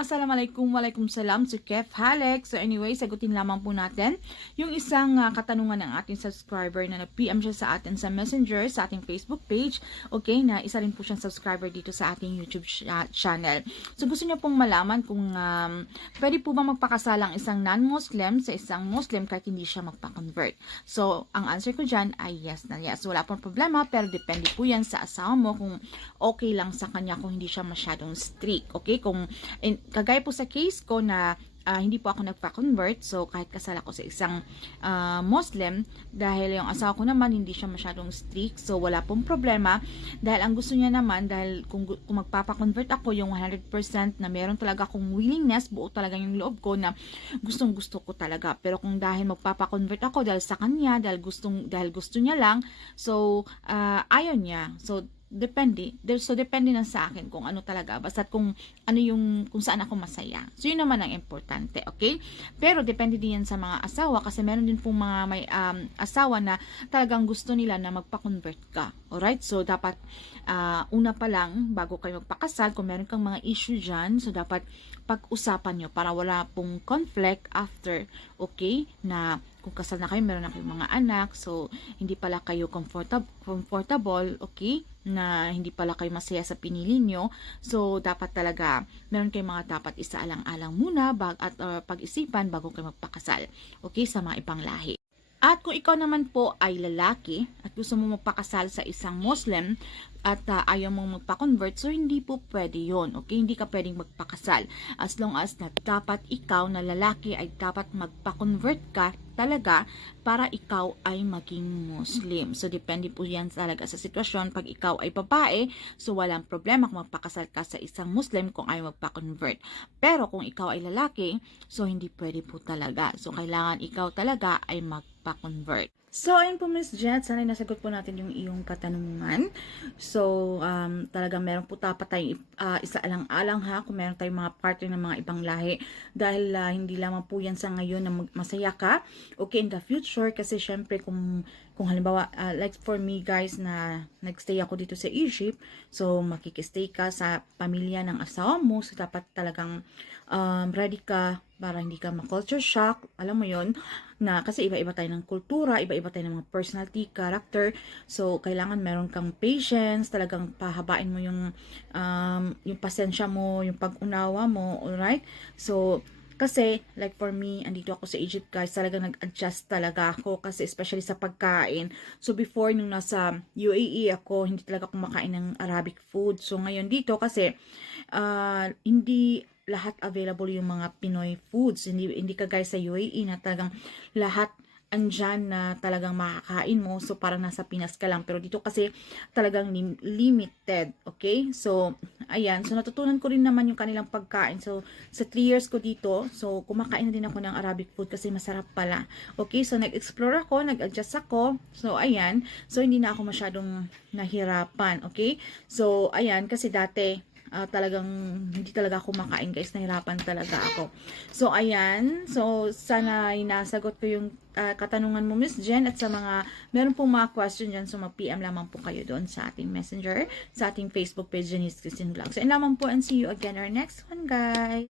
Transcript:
Assalamualaikum, waalaikumsalam, so Kef Halek. So anyway, sagutin lamang po natin yung isang katanungan ng ating subscriber na nag-PM siya sa atin sa Messenger, sa ating Facebook page. Okay, na isa rin po siyang subscriber dito sa ating YouTube channel. So gusto niya pong malaman kung pwede po ba magpakasalang isang non-Muslim sa isang Muslim kahit hindi siya magpa-convert. So ang answer ko dyan ay yes na yes. So, wala pong problema, pero depende po yan sa asawa mo kung okay lang sa kanya, kung hindi siya masyadong strict. Okay, kung kagaya po sa case ko na hindi po ako nagpa-convert, so kahit kasal ako sa isang Muslim, dahil yung asawa ko naman hindi siya masyadong strict, so wala pong problema. Dahil ang gusto niya naman, dahil kung magpapa-convert ako, yung 100% na meron talaga akong willingness, buo talaga yung loob ko na gustong gusto ko talaga. Pero kung dahil magpapa-convert ako dahil sa kanya, dahil gusto niya lang, so ayaw niya, so depende. So, depende na sa akin kung ano talaga. Basta kung saan ako masaya. So, yun naman ang importante. Okay? Pero, depende din yan sa mga asawa kasi meron din pong mga may asawa na talagang gusto nila na magpa-convert ka. Alright? So, dapat una pa lang, bago kayo magpakasal, kung meron kang mga issue dyan, so, dapat pag-usapan nyo para wala pong conflict after. Okay? Na kung kasal na kayo, meron na kayong mga anak, so hindi pala kayo comfortable, okay, na hindi pala kayo masaya sa pinili nyo, so dapat talaga meron kayong mga dapat isaalang-alang muna at pag-isipan bago kayo magpakasal, okay, sa mga ibang lahi. At kung ikaw naman po ay lalaki at gusto mo magpakasal sa isang Muslim at ayaw mong magpa-convert, so hindi po pwede yon. Okay, hindi ka pwedeng magpakasal as long as na dapat ikaw na lalaki ay dapat magpa-convert ka talaga para ikaw ay maging Muslim. So depende po yan talaga sa sitwasyon. Pag ikaw ay babae, so walang problema kung magpakasal ka sa isang Muslim kung ayaw magpa-convert. Pero kung ikaw ay lalaki, so hindi pwede po talaga. So kailangan ikaw talaga ay magpa-convert. So, ayun po Miss Jet, sana nasagot po natin yung iyong katanungan. So, talagang meron po dapat tayong isaalang-alang ha, kung meron tayong mga partner ng mga ibang lahi. Dahil hindi lamang po yan sa ngayon na masaya ka, okay, in the future, kasi syempre kung halimbawa, like for me guys na nagstay ako dito sa Egypt, so makikistay ka sa pamilya ng asawa mo, so dapat talagang ready ka para hindi ka ma-culture shock, alam mo yon, na kasi iba-iba tayo ng kultura, iba-iba tayo ng mga personality, character, so kailangan meron kang patience, talagang pahabain mo yung pasensya mo, yung pag-unawa mo, alright? So, kasi, like for me, andito ako sa Egypt guys, talagang nag-adjust talaga ako kasi especially sa pagkain. So before, nung nasa UAE ako, hindi talaga kumakain ng Arabic food. So ngayon dito kasi, hindi lahat available yung mga Pinoy foods. Hindi ka guys sa UAE na talagang lahat andyan na talagang makakain mo. So, parang nasa Pinas ka lang. Pero dito kasi talagang limited. Okay? So, ayan. So, natutunan ko rin naman yung kanilang pagkain. So, sa 3 years ko dito, so, kumakain na din ako ng Arabic food kasi masarap pala. Okay? So, nag-explore ako, nag-adjust ako. So, ayan. So, hindi na ako masyadong nahirapan. Okay? So, ayan. Kasi dati, talagang hindi talaga ako makain guys, nahirapan talaga ako. So ayan, so sana ay nasagot ko yung katanungan mo Miss Jen, at sa mga meron pong mga question dyan, so mag-PM lamang po kayo doon sa ating messenger, sa ating Facebook page, Janice Christine Vlog. So yun lamang po, and see you again our next one guys.